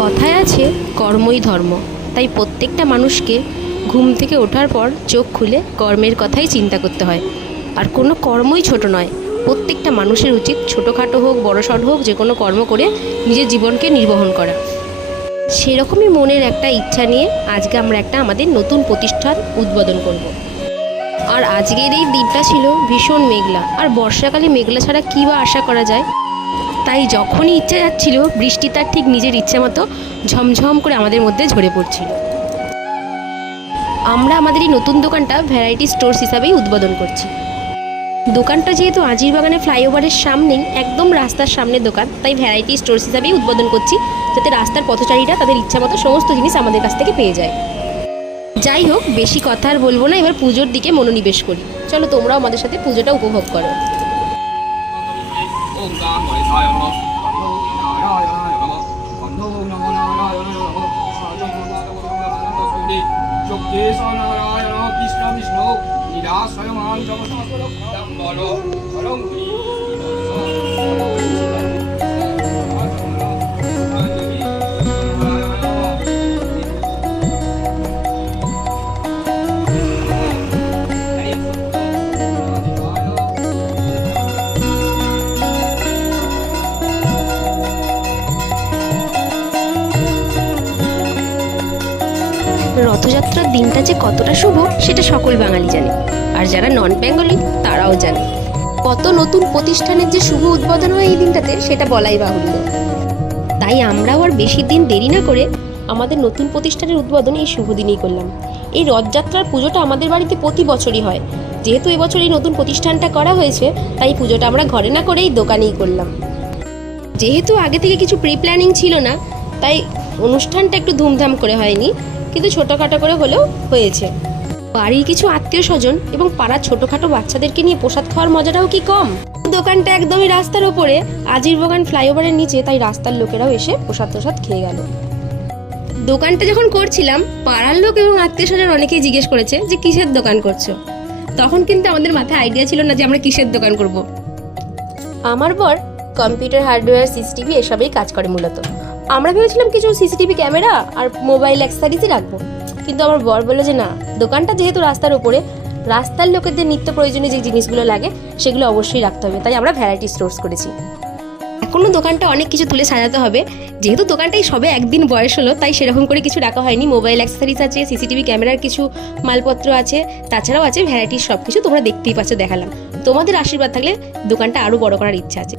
কথায় আছে কর্মই ধর্ম, তাই প্রত্যেকটা মানুষকে ঘুম থেকে ওঠার পর চোখ খুলে কর্মের কথাই চিন্তা করতে হয়। আর কোনো কর্মই ছোট নয়, প্রত্যেকটা মানুষের উচিত ছোটোখাটো হোক বড়সড় হোক যে কোনো কর্ম করে নিজের জীবনকে নির্বহন করা। সেরকমই মনের একটা ইচ্ছা নিয়ে আজকে আমরা একটা আমাদের নতুন প্রতিষ্ঠান উদ্বোধন করব। আর আজকের এই দিনটা ছিল ভীষণ মেঘলা, আর বর্ষাকালে মেঘলা ছাড়া কী বা আশা করা যায়। তাই যখনই ইচ্ছা যাচ্ছিল বৃষ্টি তার ঠিক নিজের ইচ্ছে মতো ঝমঝম করে আমাদের মধ্যে ঝরে পড়ছিল। আমরা আমাদের এই নতুন দোকানটা ভ্যারাইটি স্টোর্স হিসাবেই উদ্বোধন করছি। দোকানটা যেহেতু আজিরবাগানে ফ্লাইওভারের সামনেই, একদম রাস্তার সামনে দোকান, তাই ভ্যারাইটি স্টোর্স হিসাবেই উদ্বোধন করছি, যাতে রাস্তার পথচারীরা তাদের ইচ্ছা মতো সমস্ত জিনিস আমাদের কাছ থেকে পেয়ে যায়। যাই হোক, বেশি কথা আর বলবো না, এবার পুজোর দিকে মনোনিবেশ করি। চলো তোমরাও আমাদের সাথে পুজোটা উপভোগ করো। রথযাত্রার দিনটা যে কতটা শুভ সেটা সকল বাঙালি জানে, আর যারা নন বেঙ্গলি তারাও জানে। কত নতুন প্রতিষ্ঠানের যে শুভ উদ্বোধন হয় এই দিনটাতে সেটা বলাই বাহুল্য। তাই আমরাও আর বেশি দিন দেরি না করে আমাদের নতুন প্রতিষ্ঠানের উদ্বোধন এই শুভ দিনেই করলাম। এই রথযাত্রার পুজোটা আমাদের বাড়িতে প্রতি বছরই হয়। যেহেতু এবছর এই নতুন প্রতিষ্ঠানটা করা হয়েছে, তাই পুজোটা আমরা ঘরে না করেই দোকানেই করলাম। যেহেতু আগে থেকে কিছু প্রি প্ল্যানিং ছিল না, তাই অনুষ্ঠানটা একটু ধুমধাম করে হয়নি, কিন্তু ছোটোখাটো করে হলেও হয়েছে। বাড়ির কিছু আত্মীয় স্বজন এবং পাড়ার ছোটোখাটো বাচ্চাদেরকে নিয়ে প্রসাদ খাওয়ার মজাটাও কি কম। দোকানটা একদমই রাস্তার ওপরে, আজিরবাগান ফ্লাইওভারের নিচে, তাই রাস্তার লোকেরাও এসে প্রসাদ খেয়ে গেল। দোকানটা যখন করছিলাম, পাড়ার লোক এবং আত্মীয় স্বজন অনেকেই জিজ্ঞেস করেছে যে কিসের দোকান করছো। তখন কিন্তু আমাদের মাথায় আইডিয়া ছিল না যে আমরা কিসের দোকান করব। আমার বর কম্পিউটার, হার্ডওয়্যার, সিসিটিভি এসবেই কাজ করে মূলত। আমরা ভেবেছিলাম কিছু সিসিটিভি ক্যামেরা আর মোবাইল অ্যাক্সেসরিজই রাখবো, কিন্তু আমার বর বলল যে না, দোকানটা যেহেতু রাস্তার উপরে, রাস্তার লোকেদের নিত্য প্রয়োজনীয় যে জিনিসগুলো লাগে সেগুলো অবশ্যই রাখতে হবে, তাই আমরা ভ্যারাইটি স্টোর্স করেছি। এখনও দোকানটা অনেক কিছু তুলে সাজাতে হবে। যেহেতু দোকানটাই সবে একদিন বয়স হলো, তাই সেরকম করে কিছু রাখা হয়নি। মোবাইল অ্যাক্সেসরিজ আছে, সিসিটিভি ক্যামেরার কিছু মালপত্র আছে, তাছাড়াও আছে ভ্যারাইটির সব কিছু। তোমরা দেখতেই পাচ্ছ, দেখালাম। তোমাদের আশীর্বাদ থাকলে দোকানটা আরও বড় করার ইচ্ছা আছে।